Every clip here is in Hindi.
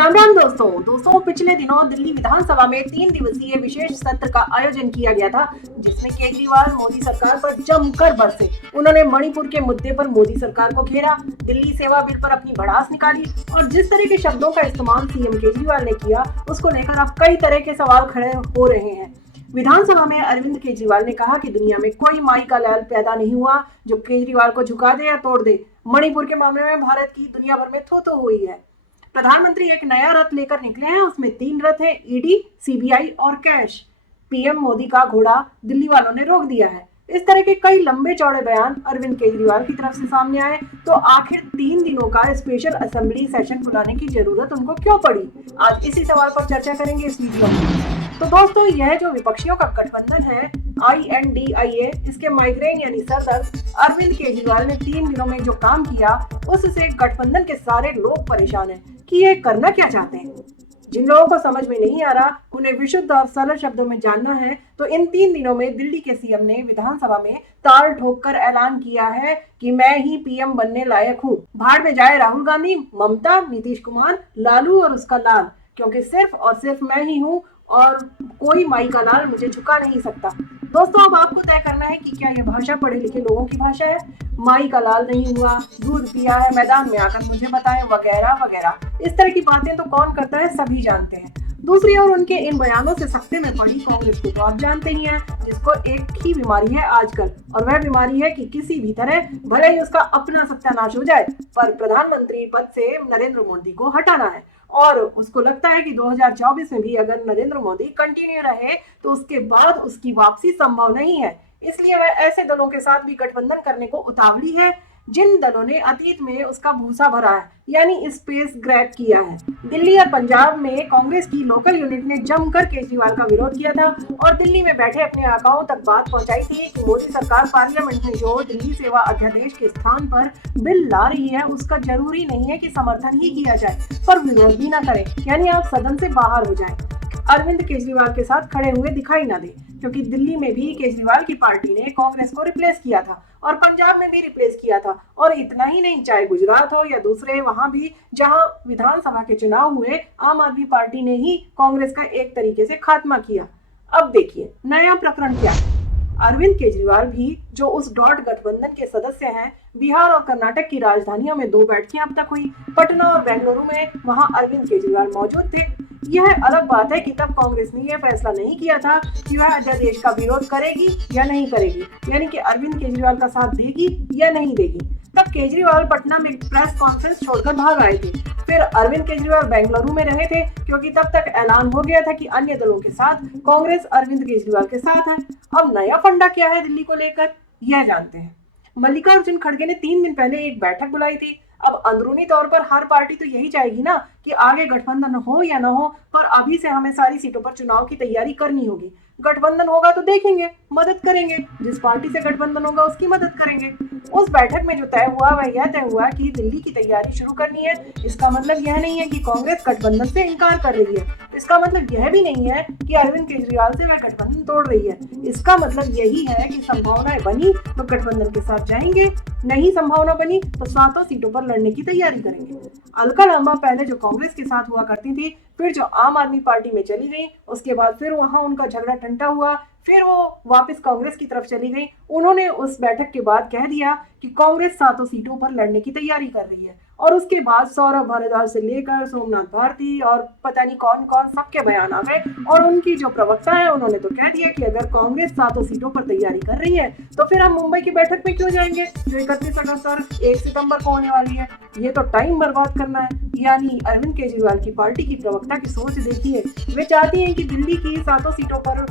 राम राम दोस्तों पिछले दिनों दिल्ली विधानसभा में 3 दिवसीय विशेष सत्र का आयोजन किया गया था, जिसमें केजरीवाल मोदी सरकार पर जमकर बरसे। उन्होंने मणिपुर के मुद्दे पर मोदी सरकार को घेरा, दिल्ली सेवा बिल पर अपनी भड़ास निकाली और जिस तरह के शब्दों का इस्तेमाल सीएम केजरीवाल ने किया, उसको लेकर अब कई तरह के सवाल खड़े हो रहे हैं। विधानसभा में अरविंद केजरीवाल ने कहा कि दुनिया में कोई माई का लाल पैदा नहीं हुआ जो केजरीवाल को झुका दे या तोड़ दे। मणिपुर के मामले में भारत की दुनिया भर में थू थू हुई है। प्रधानमंत्री एक नया रथ लेकर निकले हैं, उसमें 3 रथ हैं, ईडी, सीबीआई और कैश। पीएम मोदी का घोड़ा दिल्ली वालों ने रोक दिया है। इस तरह के कई लंबे चौड़े बयान अरविंद केजरीवाल की तरफ से सामने आए, तो आखिर 3 दिनों का स्पेशल असेंबली सेशन बुलाने की जरूरत उनको क्यों पड़ी? आज इसी सवाल पर चर्चा करेंगे इस वीडियो में। तो दोस्तों, यह जो विपक्षियों का गठबंधन है INDIA, इसके माइग्रेन यानी सर दर्द अरविंद केजरीवाल ने 3 दिनों में जो काम किया, उससे गठबंधन के सारे लोग परेशान हैं कि ये करना क्या चाहते हैं। जिन लोगों को समझ में नहीं आ रहा, उन्हें विशुद्ध और सरल शब्दों में जानना है, तो इन 3 दिनों में दिल्ली के सीएम ने विधानसभा में ताल ठोक कर ऐलान किया है कि मैं ही पीएम बनने लायक हूँ। भाड़ में जाए राहुल गांधी, ममता, नीतीश कुमार, लालू और उसका लाल, क्योंकि सिर्फ और सिर्फ मैं ही हूँ और कोई माई का लाल मुझे झुका नहीं सकता। दोस्तों, अब आपको तय करना है कि क्या यह भाषा पढ़े लिखे लोगों की भाषा है, माई का लाल नहीं हुआ, दूध पिया है, मैदान में आकर मुझे बताएं, वगैरह वगैरह। इस तरह की बातें तो कौन करता है, सभी जानते हैं। दूसरी ओर उनके इन बयानों से सख्ते में पड़ी कांग्रेस को तो आप जानते ही हैं, जिसको एक ही बीमारी है आजकल, और वह बीमारी है कि किसी भी तरह भले ही उसका अपना सत्यानाश हो जाए, पर प्रधानमंत्री पद से नरेंद्र मोदी को हटाना है। और उसको लगता है कि 2024 में भी अगर नरेंद्र मोदी कंटिन्यू रहे तो उसके बाद उसकी वापसी संभव नहीं है। इसलिए वह ऐसे दलों के साथ भी गठबंधन करने को उतावली है जिन दलों ने अतीत में उसका भूसा भरा है, यानी स्पेस ग्रैब किया है। दिल्ली और पंजाब में कांग्रेस की लोकल यूनिट ने जमकर केजरीवाल का विरोध किया था और दिल्ली में बैठे अपने आकाओं तक बात पहुंचाई थी कि मोदी सरकार पार्लियामेंट में जो दिल्ली सेवा अध्यादेश के स्थान पर बिल ला रही है, उसका जरूरी नहीं है कि समर्थन ही किया जाए, पर विरोध भी ना करें, यानी आप सदन से बाहर हो जाएं। अरविंद केजरीवाल के साथ खड़े हुए दिखाई ना दे, क्योंकि दिल्ली में भी केजरीवाल की पार्टी ने कांग्रेस को रिप्लेस किया था और पंजाब में भी रिप्लेस किया था। और इतना ही नहीं, चाहे गुजरात हो या दूसरे, वहां भी जहां विधानसभा के चुनाव हुए, आम आदमी पार्टी ने ही कांग्रेस का एक तरीके से खात्मा किया। अब देखिए नया प्रकरण क्या है। अरविंद केजरीवाल भी जो उस डॉट गठबंधन के सदस्य हैं, बिहार और कर्नाटक की राजधानियों में 2 बैठकें अब तक हुई, पटना और बेंगलुरु में, वहां अरविंद केजरीवाल मौजूद थे। यह अलग बात है कि तब कांग्रेस ने यह फैसला नहीं किया था कि वह अध्यादेश का विरोध करेगी या नहीं करेगी, यानी कि अरविंद केजरीवाल का साथ देगी या नहीं देगी। तब केजरीवाल पटना में प्रेस कॉन्फ्रेंस छोड़कर भाग आए थे। फिर अरविंद केजरीवाल बेंगलुरु में रहे थे, क्योंकि तब तक ऐलान हो गया था कि अन्य दलों के साथ कांग्रेस अरविंद केजरीवाल के साथ है। अब नया फंडा क्या है दिल्ली को लेकर, यह जानते हैं। मल्लिकार्जुन खड़गे ने 3 दिन पहले एक बैठक बुलाई थी। अब अंदरूनी तौर पर हर पार्टी तो यही चाहेगी ना कि आगे गठबंधन हो या ना हो, पर अभी से हमें सारी सीटों पर चुनाव की तैयारी करनी होगी। गठबंधन होगा तो देखेंगे, मदद करेंगे, जिस पार्टी से गठबंधन होगा उसकी मदद करेंगे। उस बैठक में जो तय हुआ वह यह तय हुआ कि दिल्ली की तैयारी शुरू करनी है। इसका मतलब यह नहीं है कि कांग्रेस गठबंधन से इनकार कर रही है, इसका मतलब यह भी नहीं है कि अरविंद केजरीवाल से वह गठबंधन तोड़ रही है। इसका मतलब यही है कि संभावनाएं बनी तो गठबंधन के साथ जाएंगे, नहीं संभावना बनी तो 7 सीटों पर लड़ने की तैयारी करेंगे। अलका लांबा पहले जो कांग्रेस के साथ हुआ करती थी, फिर जो आम आदमी पार्टी में चली गई, उसके बाद फिर वहां उनका झगड़ा ठंडा हुआ, फिर वो वापस कांग्रेस की तरफ चली गई। उन्होंने उस बैठक के बाद कह दिया कि कांग्रेस 7 सीटों पर लड़ने की तैयारी कर रही है, और उसके बाद सौरभ भारद्वाज से लेकर सोमनाथ भारती और पता नहीं कौन कौन सबके बयान आ गए, और उनकी जो प्रवक्ता है उन्होंने तो कह दिया कि अगर कांग्रेस 7 सीटों पर तैयारी कर रही है तो फिर हम मुंबई की बैठक में क्यों जाएंगे जो 31 अगस्त और 1 सितंबर को होने वाली है। ये तो टाइम बर्बाद करना है। यानी अरविंद केजरीवाल की पार्टी की प्रवक्ता की सोच देखिए, वे चाहती हैं कि दिल्ली की 7 सीटों पर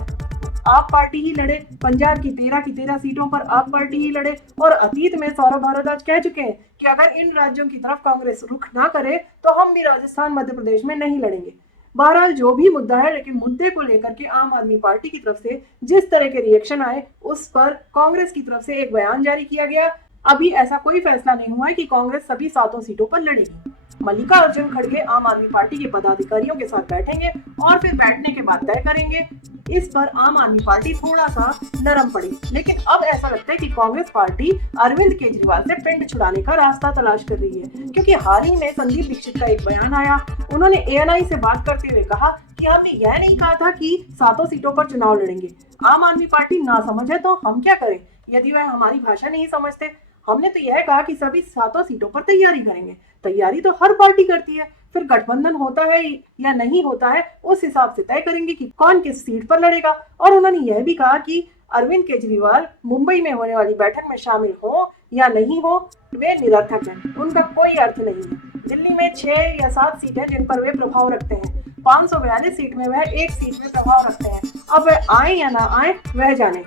आप पार्टी ही लड़े, पंजाब की 13 सीटों पर आप पार्टी ही लड़े। और अतीत में सौरभ भारद्वाज कह चुके हैं कि अगर इन राज्यों की तरफ कांग्रेस रुख ना करे तो हम भी राजस्थान, मध्य प्रदेश में नहीं लड़ेंगे। बहरहाल जो भी मुद्दा है, लेकिन मुद्दे को लेकर के आम आदमी पार्टी की तरफ से जिस तरह के रिएक्शन आए, उस पर कांग्रेस की तरफ से एक बयान जारी किया गया। अभी ऐसा कोई फैसला नहीं हुआ है कि कांग्रेस सभी 7 सीटों पर लड़ेगी। मल्लिकार्जुन खड़गे आम आदमी पार्टी के पदाधिकारियों के साथ बैठेंगे और फिर बैठने के बाद तय करेंगे इस पर आम आदमी पार्टी थोड़ा सा नरम पड़ी, लेकिन अब ऐसा लगता है कि कांग्रेस पार्टी अरविंद केजरीवाल से पिंड छुड़ाने का रास्ता तलाश कर रही है, क्योंकि हाल ही में संदीप दीक्षित का एक बयान आया। उन्होंने एएनआई से बात करते हुए कहा कि हमने यह नहीं कहा था कि 7 सीटों पर चुनाव लड़ेंगे। आम आदमी पार्टी ना समझे तो हम क्या करें, यदि वह हमारी भाषा नहीं समझते। हमने तो यह कहा कि सभी 7 सीटों पर तैयारी करेंगे। तैयारी तो हर पार्टी करती है, फिर गठबंधन होता है या नहीं होता है उस हिसाब से तय करेंगे कि कौन किस सीट पर लड़ेगा। और उन्होंने यह भी कहा कि अरविंद केजरीवाल मुंबई में होने वाली बैठक में शामिल हो या नहीं हो, वे निरर्थक हैं, उनका कोई अर्थ नहीं है। दिल्ली में 6 या 7 सीटें जिन पर वे प्रभाव रखते हैं, 542 सीट में वह 1 सीट में प्रभाव रखते हैं। अब वह आए या ना आए वह जाने।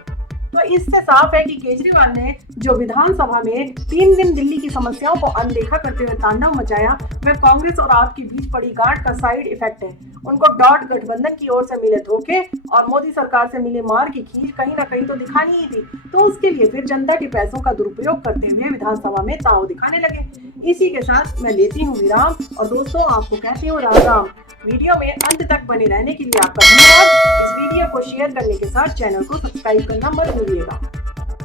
तो इससे साफ है कि केजरीवाल ने जो विधानसभा में 3 दिन दिल्ली की समस्याओं को अनदेखा करते हुए तांडव मचाया, वह कांग्रेस और आप के बीच पड़ी गांठ का साइड इफेक्ट है। उनको डॉट गठबंधन की ओर से मिले धोखे और मोदी सरकार से मिले मार की खींच कहीं ना कहीं तो दिखानी ही थी, तो उसके लिए फिर जनता के पैसों का दुरुपयोग करते हुए विधानसभा में ताव दिखाने लगे। इसी के साथ मैं लेती हूँ विराम और दोस्तों आपको कहती हूँ राम राम। वीडियो में अंत तक बने रहने के लिए आपका धन्यवाद। इस वीडियो को शेयर करने के साथ चैनल को सब्सक्राइब करना मत भूलिएगा।